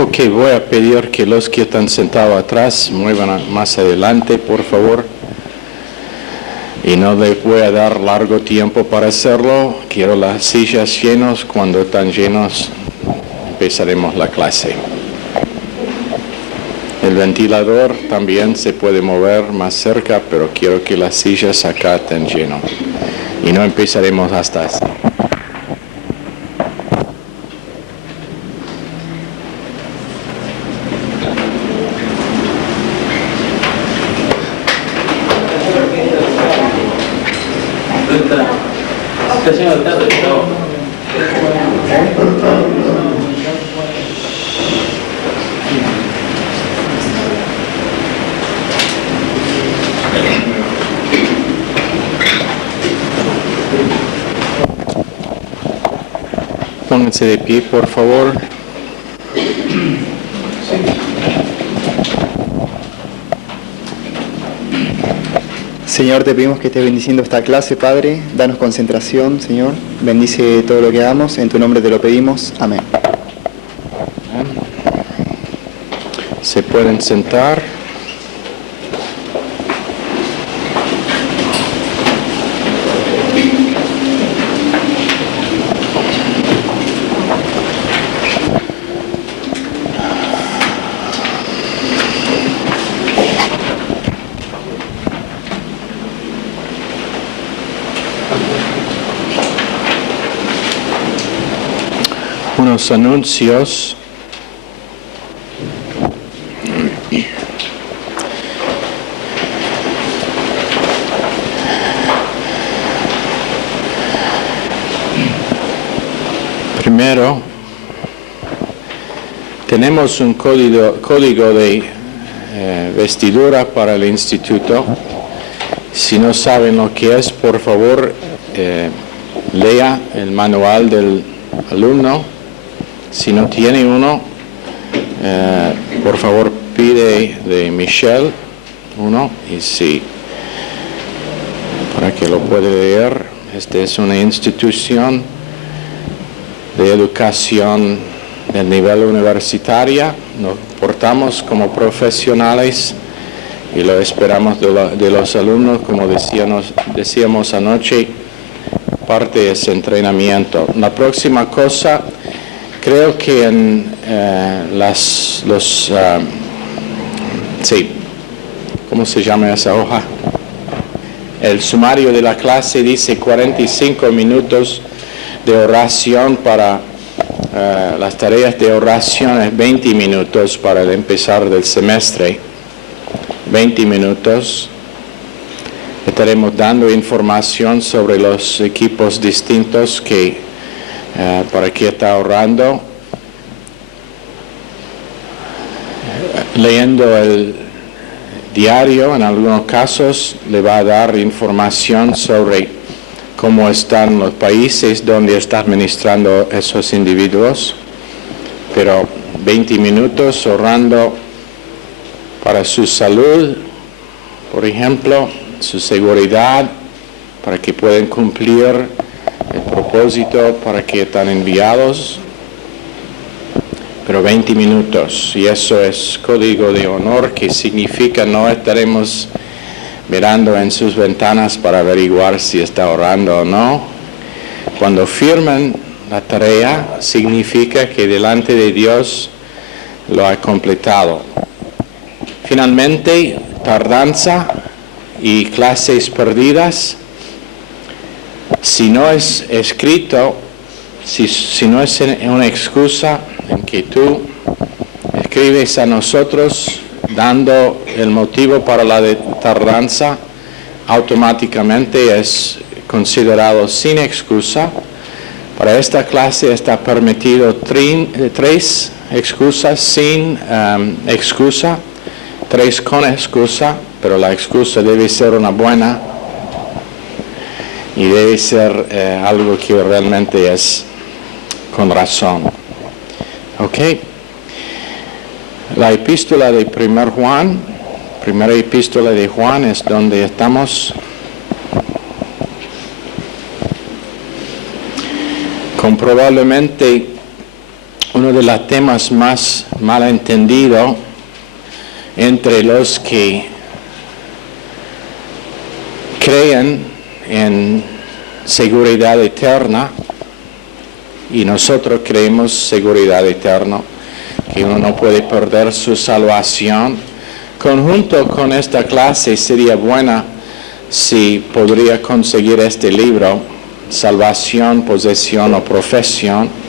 Ok, voy a pedir que los que están sentados atrás muevan más adelante, por favor. Y no les voy a dar largo tiempo para hacerlo. Quiero las sillas llenas. Cuando están llenos, empezaremos la clase. El ventilador también se puede mover más cerca, pero quiero que las sillas acá estén llenas. Y no empezaremos hasta así. Pónganse de pie, por favor. Señor, te pedimos que estés bendiciendo esta clase, Padre. Danos concentración, Señor. Bendice todo lo que hagamos. En tu nombre te lo pedimos. Amén. Se pueden sentar. Unos anuncios. Primero, tenemos un código de vestidura para el instituto. Si no saben lo que es, por favor, lea el manual del alumno. Si no tiene uno, por favor pide de Michelle uno, y sí, para que lo pueda leer. Esta es una institución de educación del nivel universitario. Nos portamos como profesionales y lo esperamos de los alumnos, como decíamos anoche, parte de ese entrenamiento. La próxima cosa, creo que en ¿cómo se llama esa hoja? El sumario de la clase dice 45 minutos de oración para las tareas de oración, es 20 minutos para el empezar del semestre. 20 minutos. Estaremos dando información sobre los equipos distintos que para que está ahorrando, leyendo el diario. En algunos casos le va a dar información sobre cómo están los países donde está administrando esos individuos, pero 20 minutos ahorrando para su salud, por ejemplo, su seguridad, para que puedan cumplir el propósito para que están enviados, pero 20 minutos, y eso es código de honor, que significa no estaremos mirando en sus ventanas para averiguar si está ahorrando o no. Cuando firman la tarea, significa que delante de Dios lo ha completado. Finalmente, tardanza y clases perdidas. Si no es escrito, si no es una excusa en que tú escribes a nosotros dando el motivo para la tardanza, automáticamente es considerado sin excusa. Para esta clase está permitido 3 excusas sin excusa, 3 con excusa, pero la excusa debe ser una buena y debe ser algo que realmente es con razón. ¿Ok? La epístola de primera epístola de Juan es donde estamos. Con probablemente uno de los temas más malentendidos entre los que creen en seguridad eterna y nosotros creemos seguridad eterna, que uno no puede perder su salvación. Conjunto con esta clase sería buena si podría conseguir este libro, Salvación, Posesión o Profesión,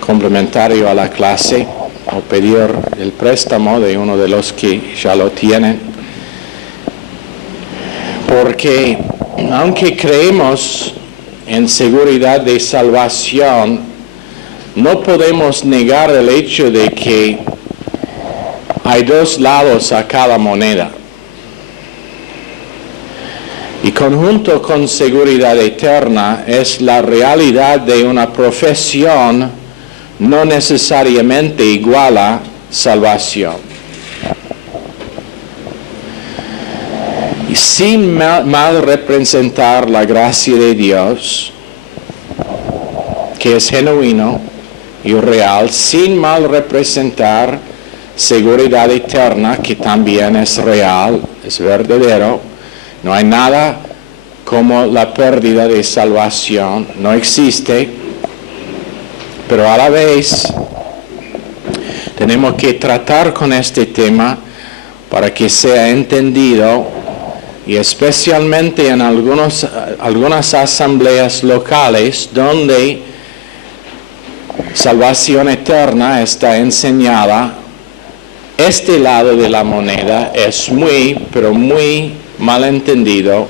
complementario a la clase, o pedir el préstamo de uno de los que ya lo tienen. Porque aunque creemos en seguridad de salvación, no podemos negar el hecho de que hay dos lados a cada moneda. Y conjunto con seguridad eterna es la realidad de una profesión no necesariamente igual a salvación. Y sin mal representar la gracia de Dios, que es genuino y real, sin mal representar seguridad eterna, que también es real, es verdadero. No hay nada como la pérdida de salvación, no existe, pero a la vez tenemos que tratar con este tema para que sea entendido, y especialmente en algunas asambleas locales donde salvación eterna está enseñada, este lado de la moneda es pero muy malentendido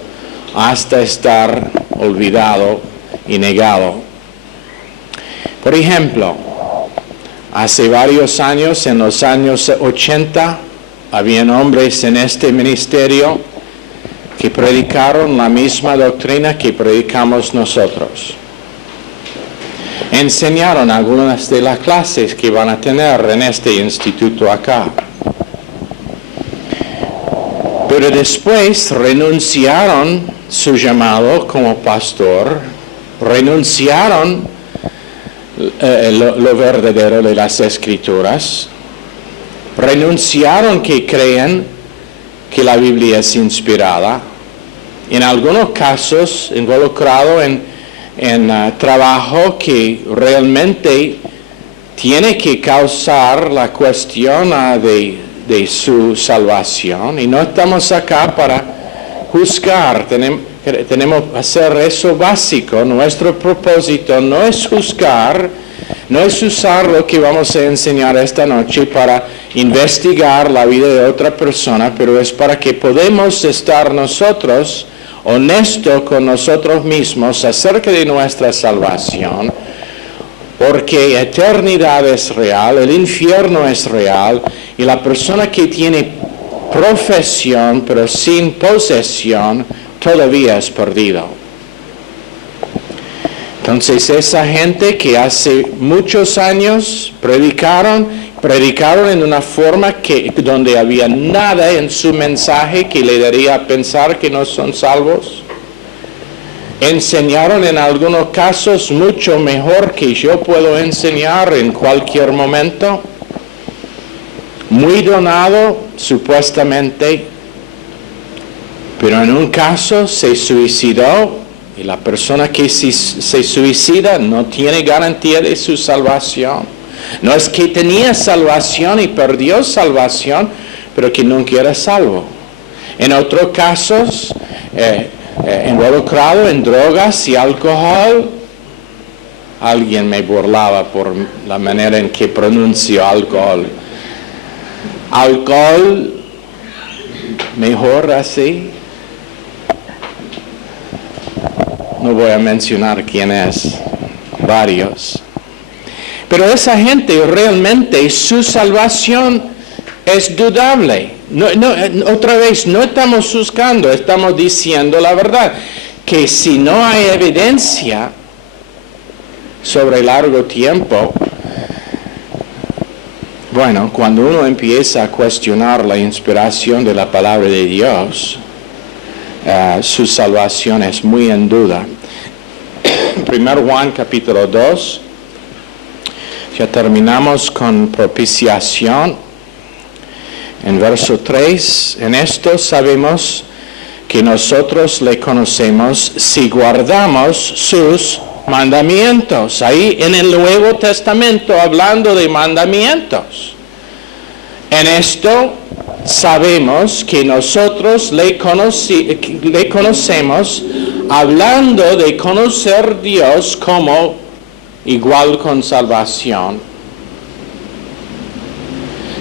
hasta estar olvidado y negado. Por ejemplo, hace varios años, en los años 80, habían hombres en este ministerio que predicaron la misma doctrina que predicamos nosotros. Enseñaron algunas de las clases que van a tener en este instituto acá. Pero después renunciaron su llamado como pastor, renunciaron lo verdadero de las Escrituras, renunciaron que creen que la Biblia es inspirada, en algunos casos involucrado en trabajo que realmente tiene que causar la cuestión de su salvación, y no estamos acá para juzgar, tenemos que hacer eso básico. Nuestro propósito no es juzgar, no es usar lo que vamos a enseñar esta noche para investigar la vida de otra persona, pero es para que podamos estar nosotros honestos con nosotros mismos acerca de nuestra salvación, porque eternidad es real, el infierno es real, y la persona que tiene profesión pero sin posesión todavía es perdido. Entonces esa gente que hace muchos años predicaron en una forma donde había nada en su mensaje que le daría a pensar que no son salvos. Enseñaron en algunos casos mucho mejor que yo puedo enseñar en cualquier momento. Muy donado, supuestamente, pero en un caso se suicidó, y la persona que se suicida no tiene garantía de su salvación. No es que tenía salvación y perdió salvación, pero que nunca era salvo. En otros casos, involucrado en drogas y alcohol. Alguien me burlaba por la manera en que pronuncio alcohol. Alcohol, mejor así. No voy a mencionar quién es, varios. Pero esa gente realmente su salvación es dudable. Otra vez, no estamos juzgando, estamos diciendo la verdad. Que si no hay evidencia sobre largo tiempo, bueno, cuando uno empieza a cuestionar la inspiración de la palabra de Dios, su salvación es muy en duda. 1 Juan capítulo 2. Ya terminamos con propiciación. En verso 3, en esto sabemos que nosotros le conocemos si guardamos sus mandamientos. Ahí en el Nuevo Testamento hablando de mandamientos. En esto sabemos que nosotros le conocemos hablando de conocer Dios como igual con salvación.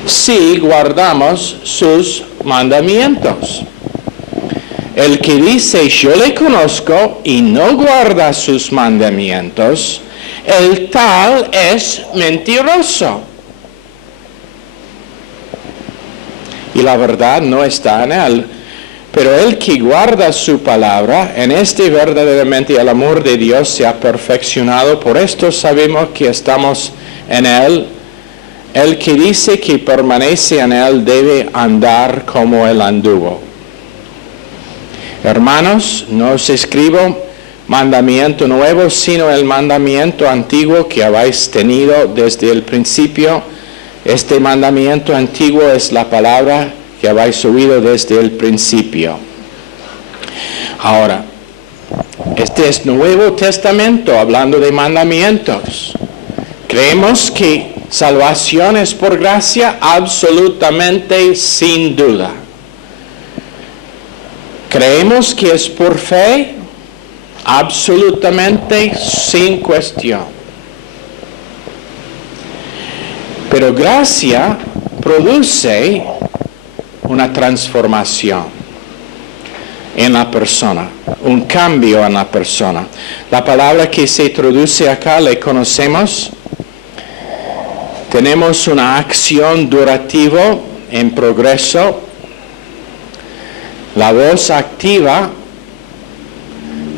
Si guardamos sus mandamientos. El que dice yo le conozco y no guarda sus mandamientos, el tal es mentiroso. Y la verdad no está en él. Pero el que guarda su palabra, en este verdaderamente el amor de Dios se ha perfeccionado. Por esto sabemos que estamos en él. El que dice que permanece en él debe andar como él anduvo. Hermanos, no os escribo mandamiento nuevo, sino el mandamiento antiguo que habéis tenido desde el principio. Este mandamiento antiguo es la palabra que habéis oído desde el principio. Ahora, este es Nuevo Testamento hablando de mandamientos. ¿Creemos que salvación es por gracia? Absolutamente, sin duda. ¿Creemos que es por fe? Absolutamente, sin cuestión. Pero gracia produce una transformación en la persona, un cambio en la persona. La palabra que se introduce acá le conocemos. Tenemos una acción durativa en progreso. La voz activa,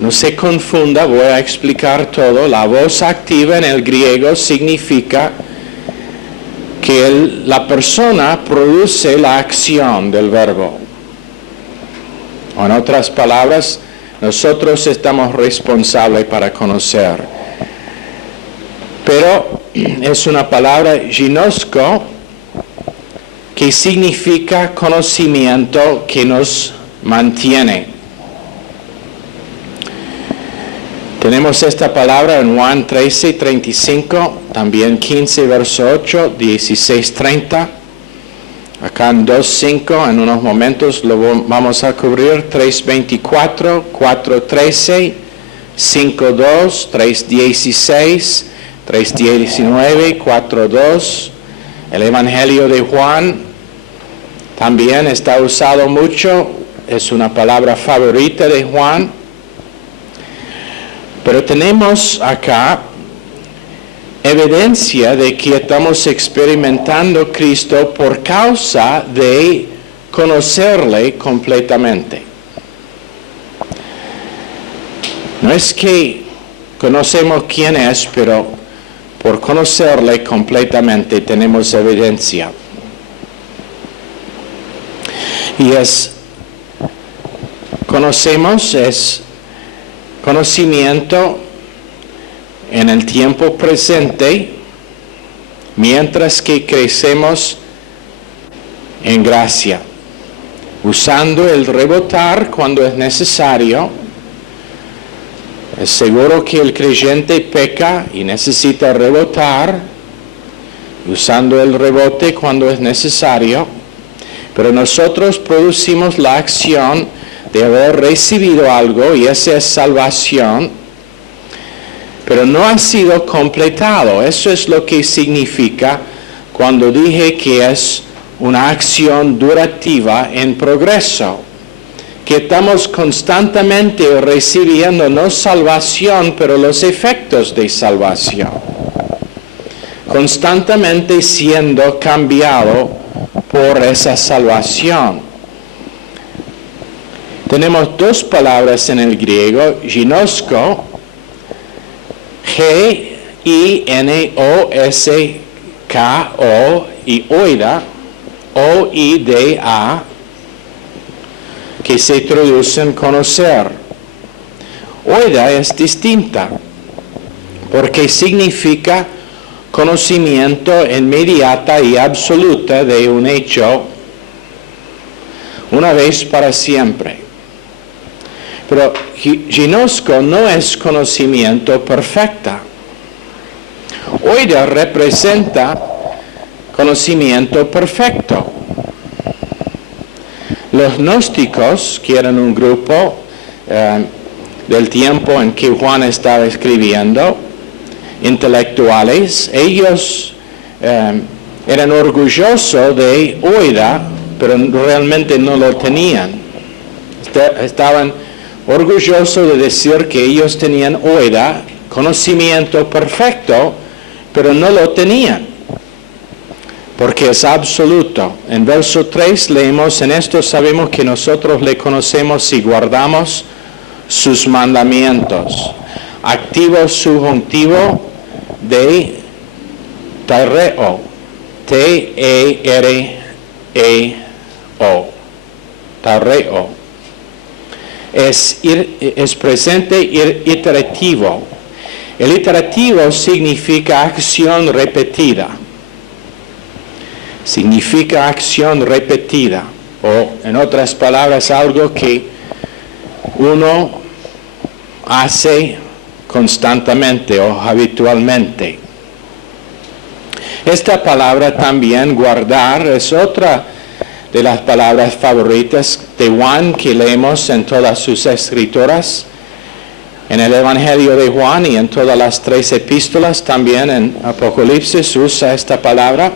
no se confunda, voy a explicar todo. La voz activa en el griego significa que la persona produce la acción del verbo. O en otras palabras, nosotros estamos responsables para conocer. Pero es una palabra ginosko que significa conocimiento que nos mantiene. Tenemos esta palabra en Juan 13, 35, también 15, verso 8, 16, 30. Acá en 2.5, en unos momentos lo vamos a cubrir. 3.24, 4.13, 5.2, 3.16, 3.19, 4.2. El Evangelio de Juan también está usado mucho. Es una palabra favorita de Juan. Pero tenemos acá evidencia de que estamos experimentando Cristo por causa de conocerle completamente. No es que conocemos quién es, pero por conocerle completamente tenemos evidencia. Y conocemos conocimiento en el tiempo presente, mientras que crecemos en gracia, usando el rebotar cuando es necesario. Es seguro que el creyente peca y necesita rebotar, usando el rebote cuando es necesario, pero nosotros producimos la acción de haber recibido algo, y esa es salvación, pero no ha sido completado. Eso es lo que significa cuando dije que es una acción durativa en progreso, que estamos constantemente recibiendo no salvación, pero los efectos de salvación, constantemente siendo cambiado por esa salvación. Tenemos dos palabras en el griego, ginosko, G-I-N-O-S-K-O, y oida, O-I-D-A, que se traducen conocer. Oida es distinta, porque significa conocimiento inmediata y absoluta de un hecho una vez para siempre. Pero ginosko no es conocimiento perfecto. Oida representa conocimiento perfecto. Los gnósticos, que eran un grupo del tiempo en que Juan estaba escribiendo, intelectuales, ellos eran orgullosos de oida, pero realmente no lo tenían. Estaban orgullosos de decir que ellos tenían oida, conocimiento perfecto, pero no lo tenían, porque es absoluto. En verso 3 leemos: en esto sabemos que nosotros le conocemos si guardamos sus mandamientos. Activo subjuntivo de taireo, T-E-R-E-O, taireo. Es presente iterativo. El iterativo significa acción repetida. Significa acción repetida, o en otras palabras, algo que uno hace constantemente o habitualmente. Esta palabra también, guardar, es otra de las palabras favoritas de Juan que leemos en todas sus escrituras. En el Evangelio de Juan y en todas las 3 epístolas, también en Apocalipsis usa esta palabra.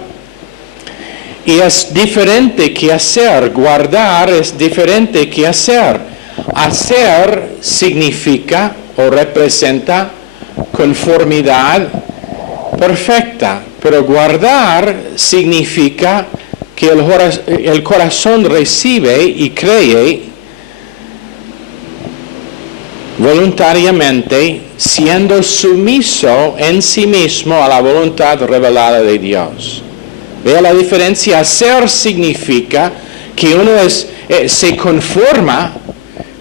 Y es diferente que hacer. Guardar es diferente que hacer. Hacer significa o representa conformidad perfecta, pero guardar significa que el corazón recibe y cree voluntariamente, siendo sumiso en sí mismo a la voluntad revelada de Dios. Vea la diferencia. Hacer significa que uno se conforma,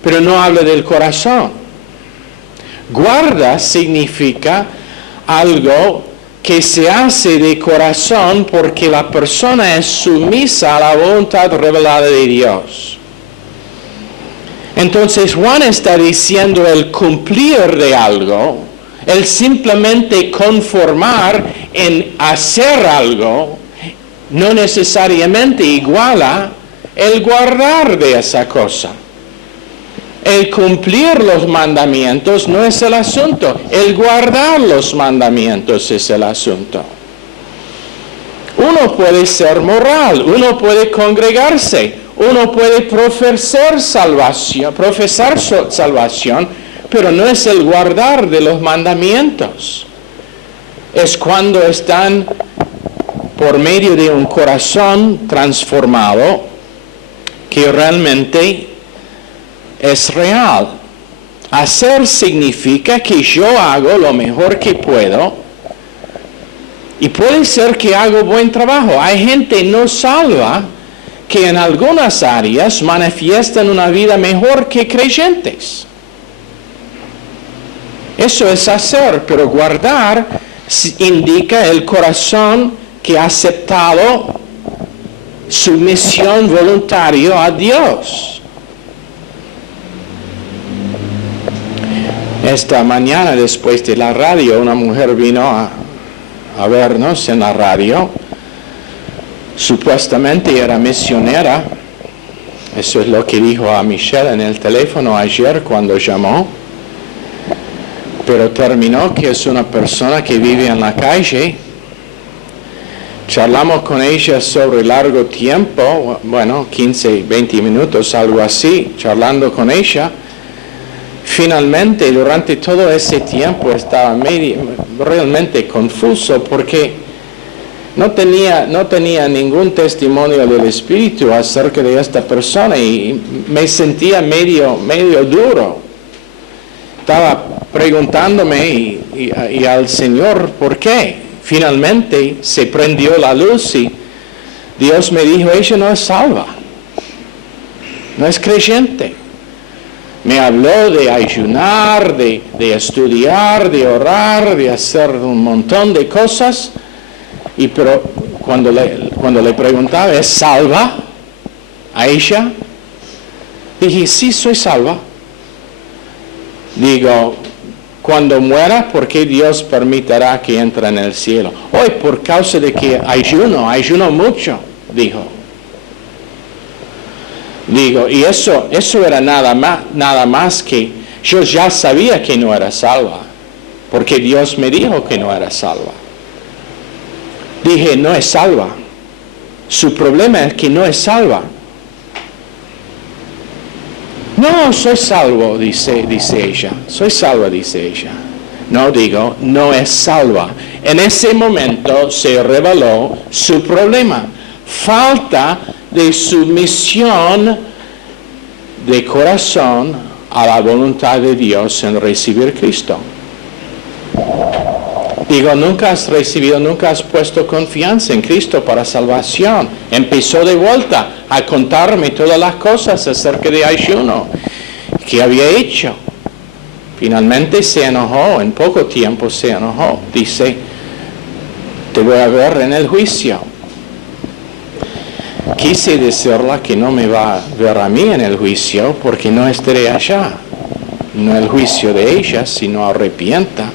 pero no habla del corazón. Guarda significa algo que se hace de corazón porque la persona es sumisa a la voluntad revelada de Dios. Entonces Juan está diciendo el cumplir de algo, el simplemente conformar en hacer algo, no necesariamente iguala el guardar de esa cosa. El cumplir los mandamientos no es el asunto, el guardar los mandamientos es el asunto. Uno puede ser moral, uno puede congregarse, uno puede profesar salvación, pero no es el guardar de los mandamientos. Es cuando están por medio de un corazón transformado que realmente es real. Hacer significa que yo hago lo mejor que puedo y puede ser que hago buen trabajo. Hay gente no salva que en algunas áreas manifiestan una vida mejor que creyentes. Eso es hacer, pero guardar indica el corazón que ha aceptado su misión voluntaria a Dios. Esta mañana, después de la radio, una mujer vino a vernos en la radio. Supuestamente era misionera. Eso es lo que dijo a Michelle en el teléfono ayer cuando llamó. Pero terminó que es una persona que vive en la calle. Charlamos con ella sobre largo tiempo, 15, 20 minutos, algo así, charlando con ella. Finalmente, durante todo ese tiempo estaba realmente confuso porque no tenía ningún testimonio del Espíritu acerca de esta persona y me sentía medio duro. Estaba preguntándome y al Señor por qué. Finalmente se prendió la luz y Dios me dijo: ella no es salva, no es creyente. Me habló de ayunar, de estudiar, de orar, de hacer un montón de cosas. Pero cuando le preguntaba, ¿es salva a ella? Dije, sí, soy salva. Digo, cuando muera, ¿por qué Dios permitirá que entre en el cielo? Hoy, por causa de que ayuno mucho, dijo. Digo, y eso era nada más que yo ya sabía que no era salva, porque Dios me dijo que no era salva. Dije, no es salva. Su problema es que no es salva. No, soy salvo, dice ella. Soy salva, dice ella. No, digo, no es salva. En ese momento se reveló su problema. Falta de sumisión de corazón a la voluntad de Dios en recibir Cristo. Digo, nunca has puesto confianza en Cristo para salvación. Empezó de vuelta a contarme todas las cosas acerca de ayuno que había hecho. Finalmente se enojó, en poco tiempo se enojó. Dice, te voy a ver en el juicio. Quise decirle que no me va a ver a mí en el juicio porque no estaré allá. No el juicio de ella, sino arrepienta.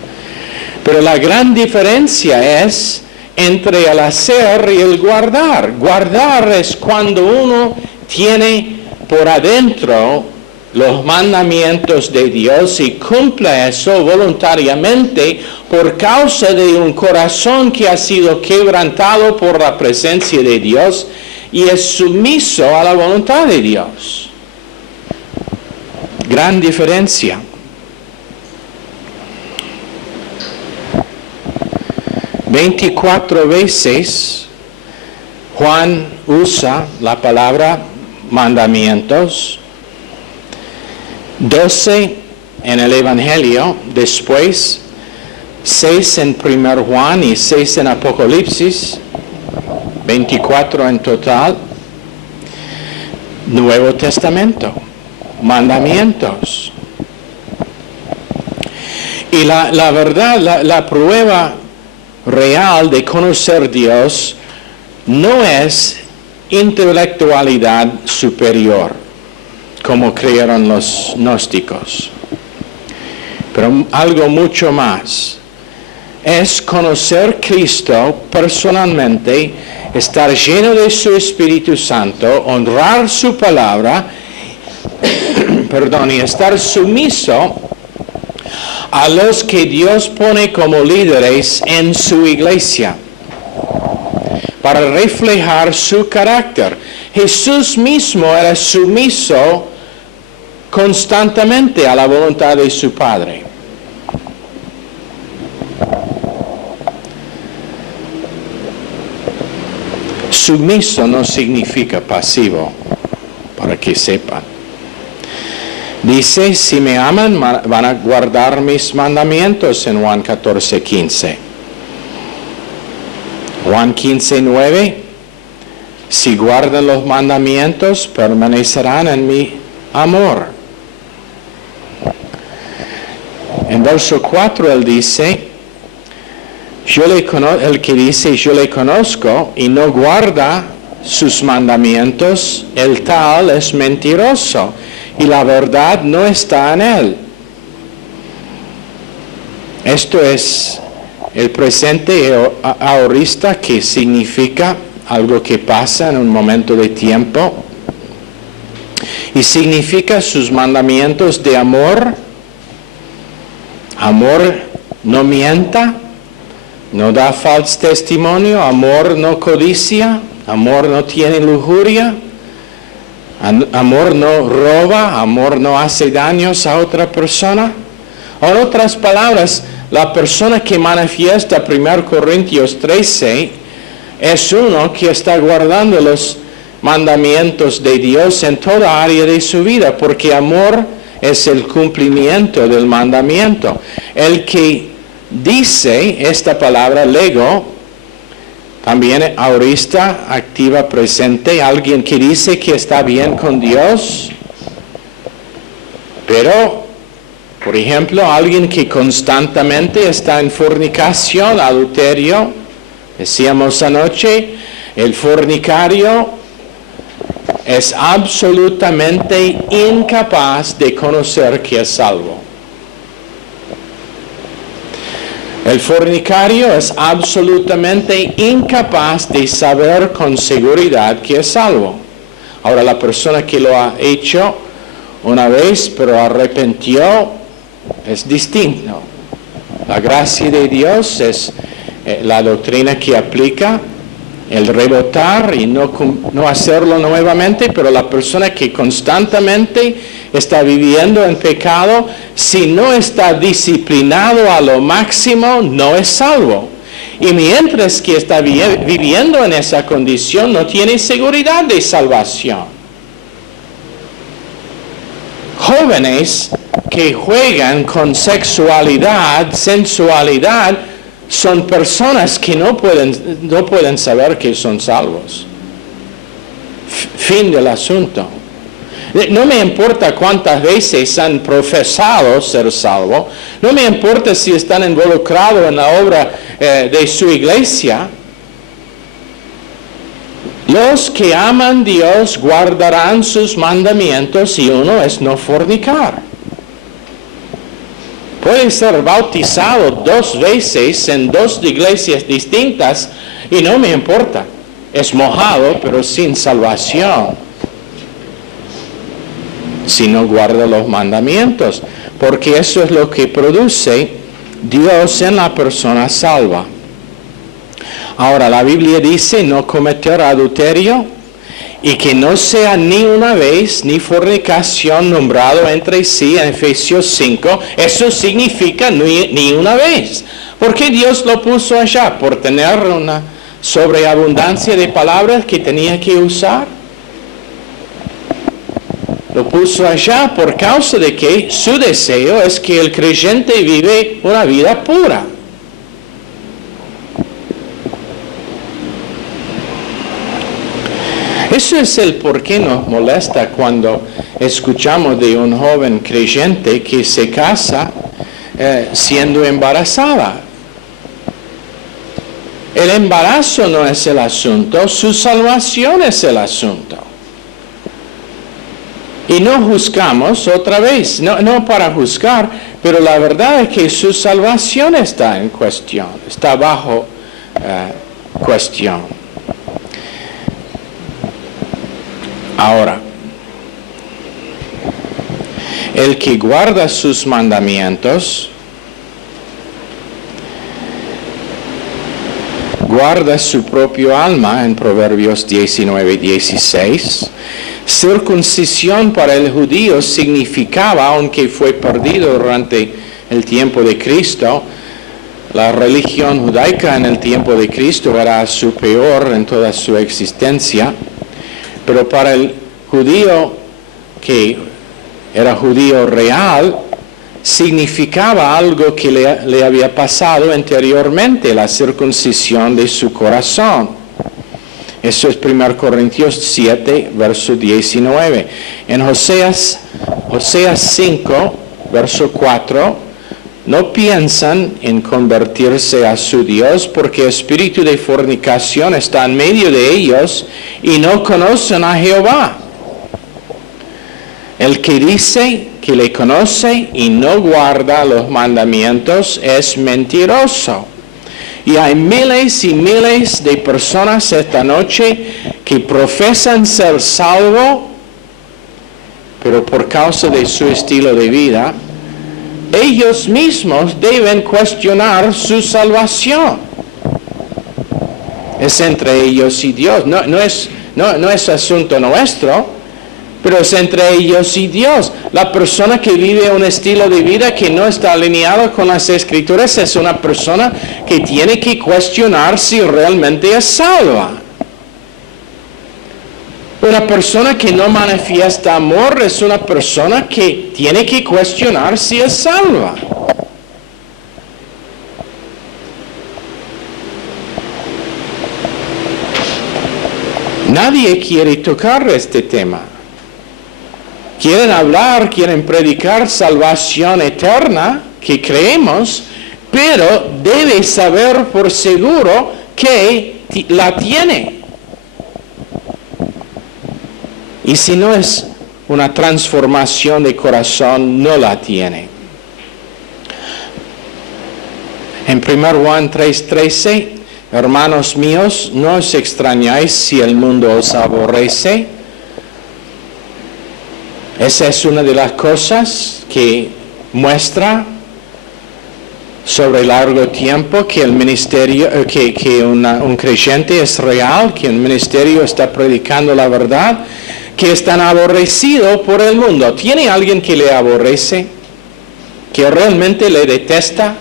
Pero la gran diferencia es entre el hacer y el guardar. Guardar es cuando uno tiene por adentro los mandamientos de Dios y cumple eso voluntariamente por causa de un corazón que ha sido quebrantado por la presencia de Dios y es sumiso a la voluntad de Dios. Gran diferencia. $24 Juan usa la palabra mandamientos, 12 en el Evangelio, después 6 en 1 Juan y 6 en Apocalipsis, 24 en total. Nuevo Testamento, mandamientos. Y la verdad, la prueba real de conocer Dios no es intelectualidad superior, como creyeron los gnósticos, pero algo mucho más. Es conocer Cristo personalmente, estar lleno de su Espíritu Santo, honrar su palabra, y estar sumiso a los que Dios pone como líderes en su iglesia, para reflejar su carácter. Jesús mismo era sumiso constantemente a la voluntad de su Padre. Sumiso no significa pasivo, para que sepan. Dice, si me aman, van a guardar mis mandamientos en Juan 14:15. Juan 15:9, si guardan los mandamientos, permanecerán en mi amor. En verso 4 él dice, el que dice, yo le conozco y no guarda sus mandamientos, el tal es mentiroso y la verdad no está en él. Esto es el presente aorista, que significa algo que pasa en un momento de tiempo, y significa sus mandamientos de amor. Amor no mienta, no da falso testimonio, amor no codicia, amor no tiene lujuria, amor no roba, amor no hace daños a otra persona. En otras palabras, la persona que manifiesta 1 Corintios 13 es uno que está guardando los mandamientos de Dios en toda área de su vida, porque amor es el cumplimiento del mandamiento. El que dice esta palabra lego, también aorista, activa, presente, alguien que dice que está bien con Dios, Pero, por ejemplo, alguien que constantemente está en fornicación, adulterio, decíamos anoche, el fornicario es absolutamente incapaz de conocer que es salvo. El fornicario es absolutamente incapaz de saber con seguridad que es salvo. Ahora, la persona que lo ha hecho una vez, pero arrepintió, es distinto. La gracia de Dios es la doctrina que aplica, el rebotar y no hacerlo nuevamente, pero la persona que constantemente está viviendo en pecado, si no está disciplinado a lo máximo, no es salvo. Y mientras que está viviendo en esa condición, no tiene seguridad de salvación. Jóvenes que juegan con sexualidad, sensualidad, son personas que no pueden saber que son salvos. Fin del asunto. No me importa cuántas veces han profesado ser salvos, no me importa si están involucrados en la obra de su iglesia. Los que aman a Dios guardarán sus mandamientos y uno es no fornicar. Puede ser bautizado 2 veces en 2 iglesias distintas y no me importa. Es mojado pero sin salvación. Si no guarda los mandamientos, porque eso es lo que produce Dios en la persona salva. Ahora, la Biblia dice no cometer adulterio y que no sea ni una vez ni fornicación nombrado entre sí en Efesios 5. Eso significa ni una vez. ¿Por qué Dios lo puso allá? ¿Por tener una sobreabundancia de palabras que tenía que usar? Lo puso allá por causa de que su deseo es que el creyente vive una vida pura. Eso es el por qué nos molesta cuando escuchamos de un joven creyente que se casa siendo embarazada. El embarazo no es el asunto, su salvación es el asunto. Y no juzgamos otra vez, no para juzgar, pero la verdad es que su salvación está en cuestión, está bajo cuestión. Ahora, el que guarda sus mandamientos, guarda su propio alma en Proverbios 19:16. Circuncisión para el judío significaba, aunque fue perdido durante el tiempo de Cristo, la religión judaica en el tiempo de Cristo era su peor en toda su existencia, pero para el judío que era judío real, significaba algo que le había pasado anteriormente, la circuncisión de su corazón. Eso es 1 Corintios 7, verso 19. En Oseas 5, verso 4, no piensan en convertirse a su Dios porque espíritu de fornicación está en medio de ellos y no conocen a Jehová. El que dice que le conoce y no guarda los mandamientos es mentiroso. Y hay miles y miles de personas esta noche que profesan ser salvos, pero por causa de su estilo de vida, ellos mismos deben cuestionar su salvación. Es entre ellos y Dios, no es asunto nuestro, pero es entre ellos y Dios. La persona que vive un estilo de vida que no está alineado con las Escrituras es una persona que tiene que cuestionar si realmente es salva. Una persona que no manifiesta amor es una persona que tiene que cuestionar si es salva. Nadie quiere tocar este tema. quieren hablar, quieren predicar salvación eterna, que creemos, pero debe saber por seguro que la tiene. Y si no es una transformación de corazón, no la tiene. En 1 Juan 3:13, hermanos míos, no os extrañáis si el mundo os aborrece. Esa es una de las cosas que muestra sobre largo tiempo que el ministerio, un creyente es real, que el ministerio está predicando la verdad, que están aborrecidos por el mundo. ¿Tiene alguien que le aborrece? ¿Que realmente le detesta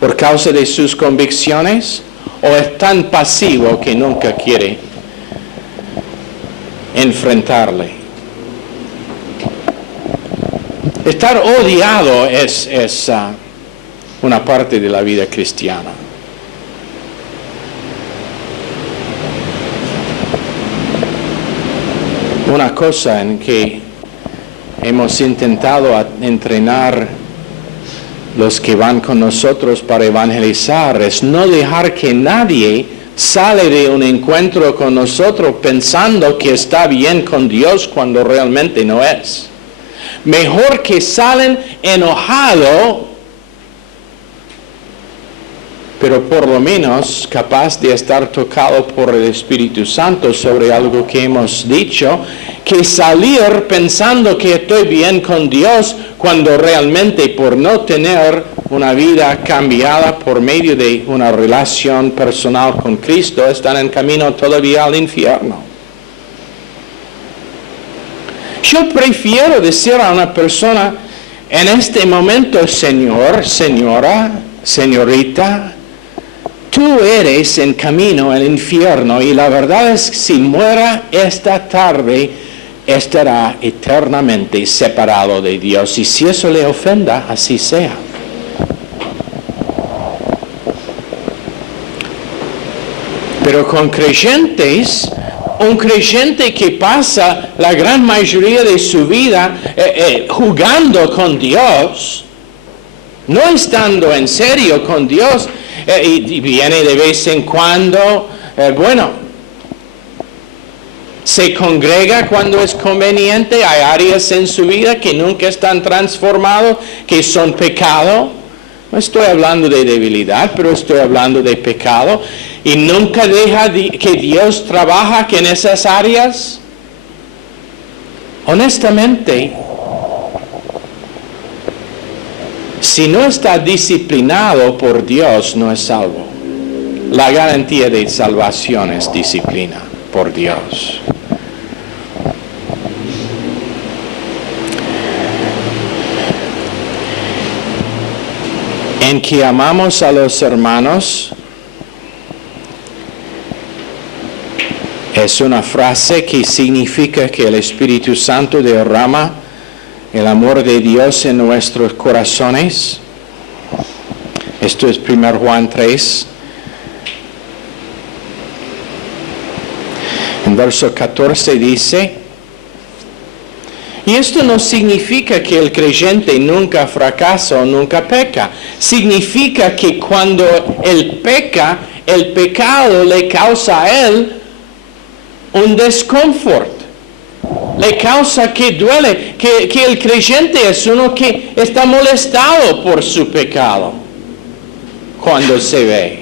por causa de sus convicciones? ¿O es tan pasivo que nunca quiere enfrentarle? Estar odiado es una parte de la vida cristiana. Una cosa en que hemos intentado entrenar los que van con nosotros para evangelizar es no dejar que nadie sale de un encuentro con nosotros pensando que está bien con Dios cuando realmente no es. Mejor que salen enojados, pero por lo menos capaz de estar tocado por el Espíritu Santo sobre algo que hemos dicho, que salir pensando que estoy bien con Dios cuando realmente por no tener una vida cambiada por medio de una relación personal con Cristo están en camino todavía al infierno. Yo prefiero decir a una persona en este momento, señor, señora, señorita, tú eres en camino al infierno y la verdad es que si muera esta tarde estará eternamente separado de Dios. Y si eso le ofenda, así sea. Pero con creyentes, un creyente que pasa la gran mayoría de su vida jugando con Dios, no estando en serio con Dios, y viene de vez en cuando, se congrega cuando es conveniente, hay áreas en su vida que nunca están transformados, que son pecado. No estoy hablando de debilidad, pero estoy hablando de pecado. Y nunca deja que Dios trabaja en esas áreas. Honestamente, si no está disciplinado por Dios, no es salvo. La garantía de salvación es disciplina por Dios. En que amamos a los hermanos es una frase que significa que el Espíritu Santo derrama el amor de Dios en nuestros corazones. Esto es 1 Juan 3. En verso 14 dice, y esto no significa que el creyente nunca fracasa o nunca peca. Significa que cuando él peca, el pecado le causa a él un desconfort. Le causa que duele, que el creyente es uno que está molestado por su pecado cuando se ve.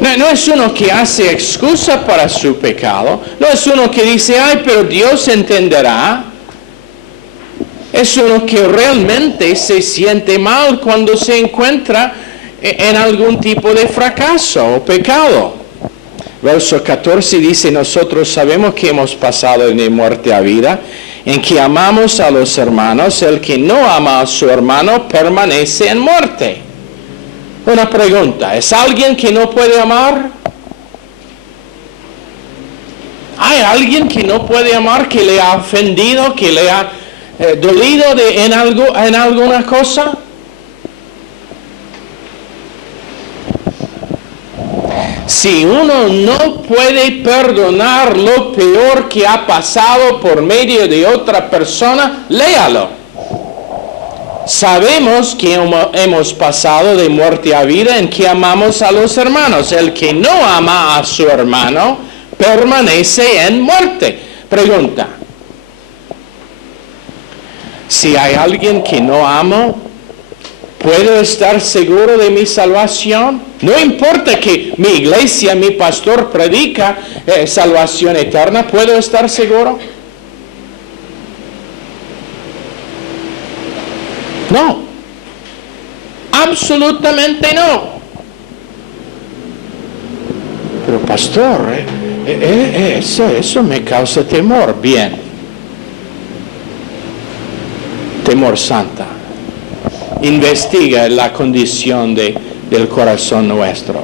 No es uno que hace excusa para su pecado, no es uno que dice, ay, pero Dios entenderá. Es uno que realmente se siente mal cuando se encuentra en algún tipo de fracaso o pecado. Verso 14 dice, nosotros sabemos que hemos pasado de muerte a vida, en que amamos a los hermanos, el que no ama a su hermano permanece en muerte. Una pregunta, ¿es alguien que no puede amar? ¿Hay alguien que no puede amar, que le ha ofendido, que le ha dolido en alguna cosa? Si uno no puede perdonar lo peor que ha pasado por medio de otra persona, léalo. Sabemos que hemos pasado de muerte a vida en que amamos a los hermanos. El que no ama a su hermano permanece en muerte. Pregunta: si hay alguien que no amo, ¿puedo estar seguro de mi salvación? No importa que mi iglesia, mi pastor predica salvación eterna, ¿puedo estar seguro? No, absolutamente no. Pero pastor, eso me causa temor. Bien, temor santa. Investiga la condición del corazón nuestro.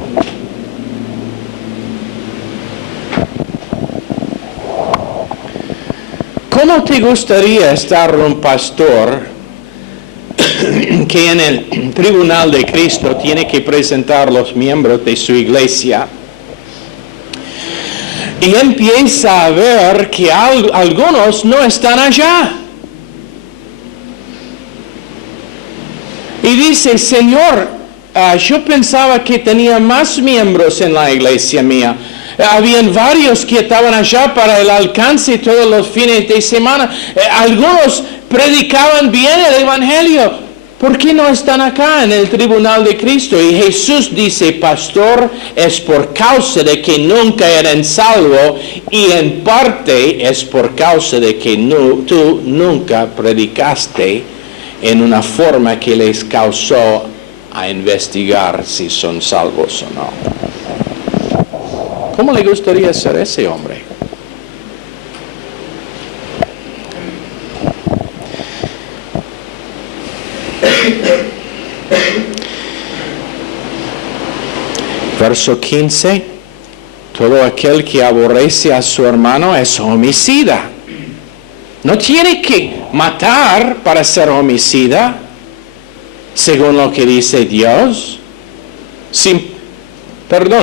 ¿Cómo te gustaría estar un pastor que en el tribunal de Cristo tiene que presentar los miembros de su iglesia y empieza a ver que algunos no están allá? Y dice: Señor, yo pensaba que tenía más miembros en la iglesia mía. Habían varios que estaban allá para el alcance todos los fines de semana. Algunos predicaban bien el evangelio. ¿Por qué no están acá en el tribunal de Cristo? Y Jesús dice: pastor, es por causa de que nunca eran salvos, y en parte es por causa de que tú nunca predicaste en una forma que les causó a investigar si son salvos o no. ¿Cómo le gustaría ser ese hombre? Verso 15: todo aquel que aborrece a su hermano es homicida. No tiene que matar para ser homicida, según lo que dice Dios.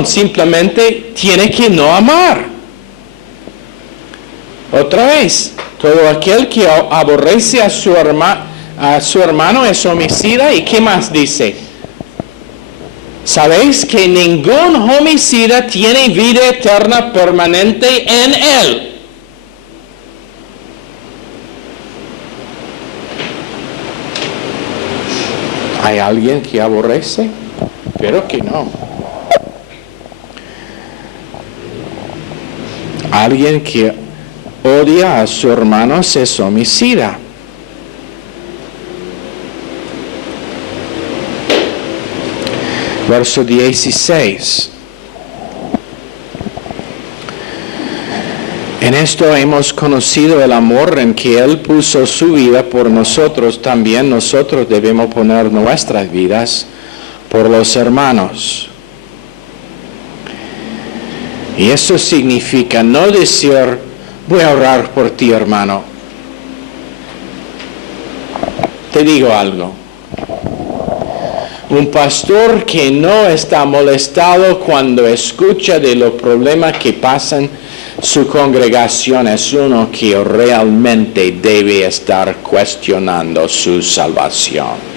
Simplemente tiene que no amar. Otra vez, todo aquel que aborrece a su hermano es homicida. ¿Y qué más dice? ¿Sabéis que ningún homicida tiene vida eterna permanente en él? ¿Hay alguien que aborrece? Pero que no. Alguien que odia a su hermano es homicida. Verso 16. En esto hemos conocido el amor en que Él puso su vida por nosotros. También nosotros debemos poner nuestras vidas por los hermanos. Y eso significa no decir: voy a orar por ti, hermano. Te digo algo. Un pastor que no está molestado cuando escucha de los problemas que pasan su congregación es uno que realmente debe estar cuestionando su salvación.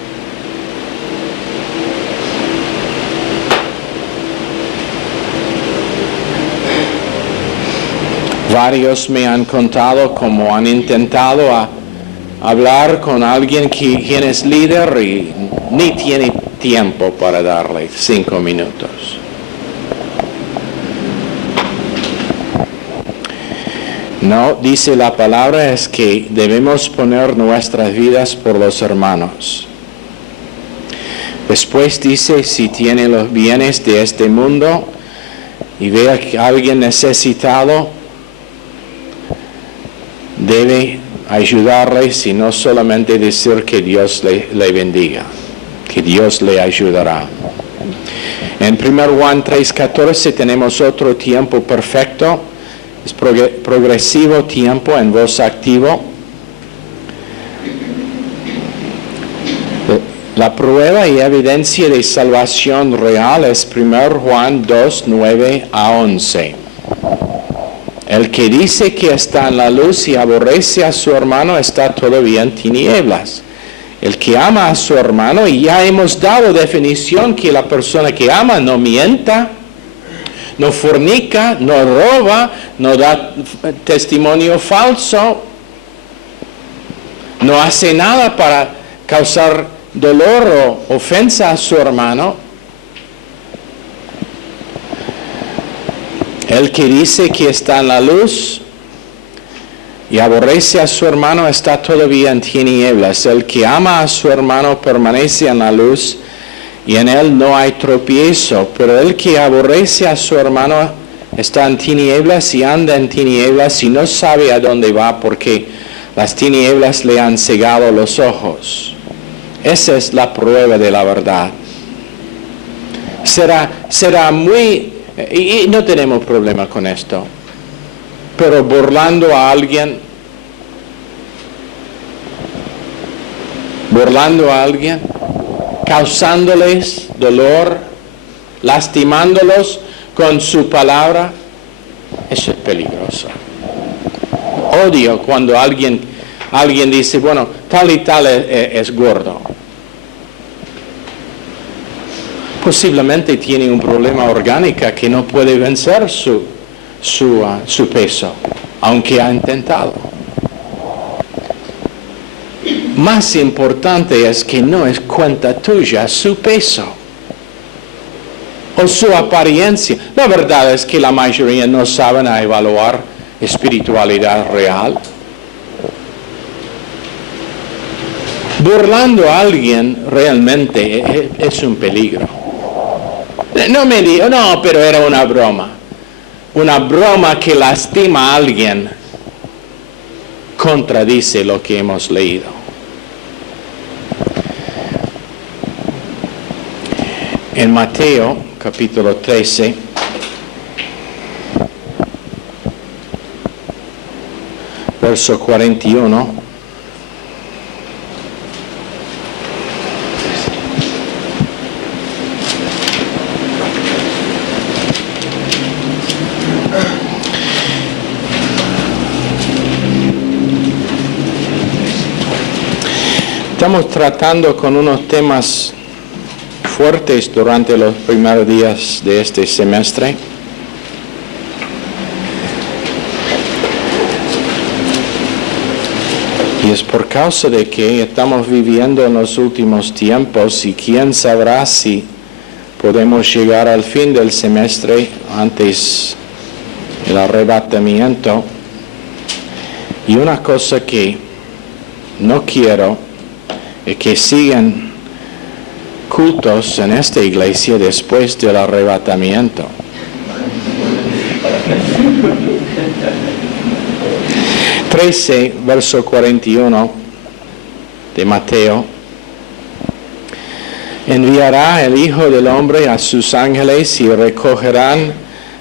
Varios me han contado cómo han intentado hablar con alguien quien es líder y ni tiene tiempo para darle 5 minutos. No, dice la palabra es que debemos poner nuestras vidas por los hermanos. Después dice: si tiene los bienes de este mundo y ve a alguien necesitado, debe ayudarle, sino solamente decir que Dios le bendiga, que Dios le ayudará. En 1 Juan 3:14 tenemos otro tiempo perfecto. Es progresivo tiempo en voz activo. La prueba y evidencia de salvación real es 1 Juan 2, 9 a 11. El que dice que está en la luz y aborrece a su hermano está todavía en tinieblas. El que ama a su hermano, y ya hemos dado definición que la persona que ama no mienta, no fornica, no roba, no da testimonio falso, no hace nada para causar dolor o ofensa a su hermano. El que dice que está en la luz y aborrece a su hermano está todavía en tinieblas. El que ama a su hermano permanece en la luz y en él no hay tropiezo. Pero el que aborrece a su hermano está en tinieblas y anda en tinieblas y no sabe a dónde va porque las tinieblas le han cegado los ojos. Esa es la prueba de la verdad. Será muy... Y no tenemos problema con esto. Pero burlando a alguien, causándoles dolor, lastimándolos con su palabra, eso es peligroso. Odio cuando alguien dice, bueno, tal y tal es gordo. Posiblemente tiene un problema orgánico que no puede vencer su peso, aunque ha intentado. Más importante es que no es cuenta tuya su peso o su apariencia. La verdad es que la mayoría no saben evaluar espiritualidad real. Burlando a alguien realmente es un peligro. No me digo, no, pero era una broma. Una broma que lastima a alguien contradice lo que hemos leído. En Mateo, capítulo 13, verso 41, estamos tratando con unos temas fuertes durante los primeros días de este semestre. Y es por causa de que estamos viviendo en los últimos tiempos y quién sabrá si podemos llegar al fin del semestre antes del arrebatamiento. Y una cosa que no quiero es que sigan cultos en esta iglesia después del arrebatamiento. Verso 41 de Mateo. Enviará el Hijo del Hombre a sus ángeles y recogerán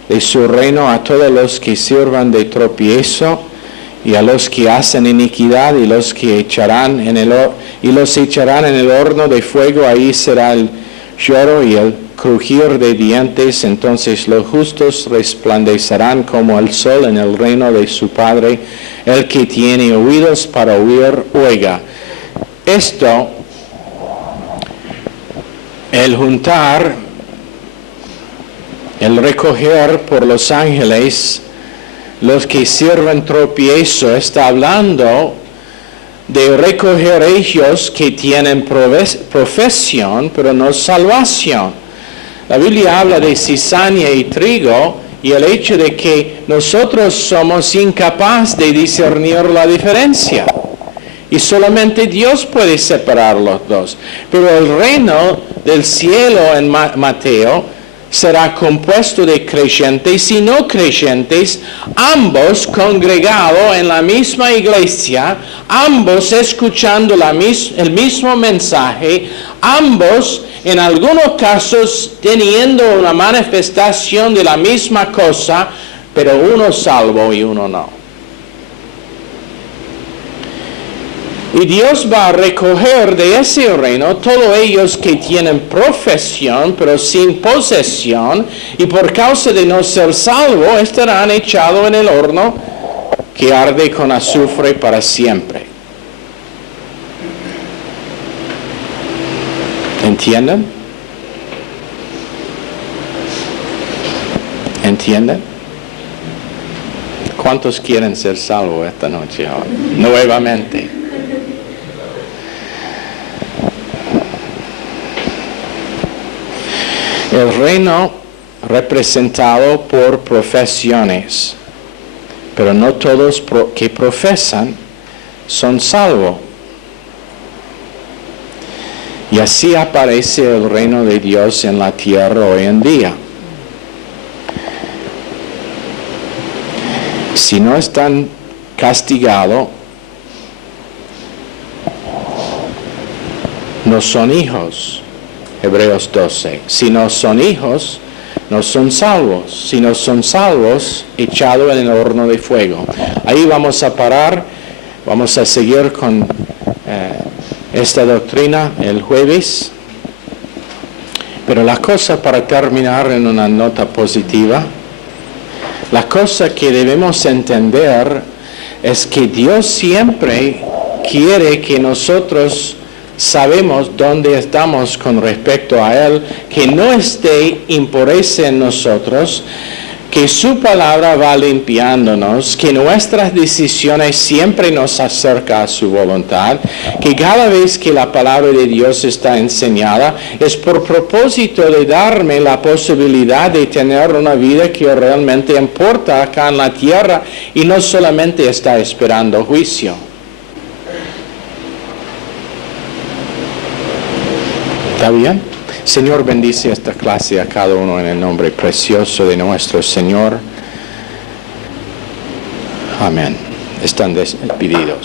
de su reino a todos los que sirvan de tropiezo y a los que hacen iniquidad y los echarán en el horno de fuego. Ahí será el lloro y el crujir de dientes. Entonces los justos resplandecerán como el sol en el reino de su Padre. El que tiene oídos para oír, oiga. Esto, el juntar, el recoger por los ángeles, los que sirven tropiezo, está hablando de recoger ellos que tienen profesión, pero no salvación. La Biblia habla de cizaña y trigo y el hecho de que nosotros somos incapaces de discernir la diferencia. Y solamente Dios puede separar los dos. Pero el reino del cielo en Mateo será compuesto de creyentes y no creyentes, ambos congregados en la misma iglesia, ambos escuchando el mismo mensaje, ambos en algunos casos teniendo una manifestación de la misma cosa, pero uno salvo y uno no. Y Dios va a recoger de ese reino todos ellos que tienen profesión, pero sin posesión, y por causa de no ser salvos, estarán echados en el horno que arde con azufre para siempre. ¿Entienden? ¿Entienden? ¿Cuántos quieren ser salvos esta noche? Nuevamente. El reino representado por profesiones, pero no todos que profesan son salvos. Y así aparece el reino de Dios en la tierra hoy en día. Si no están castigados, no son hijos. Hebreos 12. Si no son hijos, no son salvos. Si no son salvos, echados en el horno de fuego. Ahí vamos a parar. Vamos a seguir con esta doctrina el jueves. Pero la cosa, para terminar en una nota positiva, la cosa que debemos entender es que Dios siempre quiere que nosotros sabemos dónde estamos con respecto a Él, que no esté impureza en nosotros, que su palabra va limpiándonos, que nuestras decisiones siempre nos acercan a su voluntad, que cada vez que la palabra de Dios está enseñada es por propósito de darme la posibilidad de tener una vida que realmente importa acá en la tierra y no solamente está esperando juicio. ¿Está bien? Señor, bendice esta clase a cada uno en el nombre precioso de nuestro Señor. Amén. Están despedidos.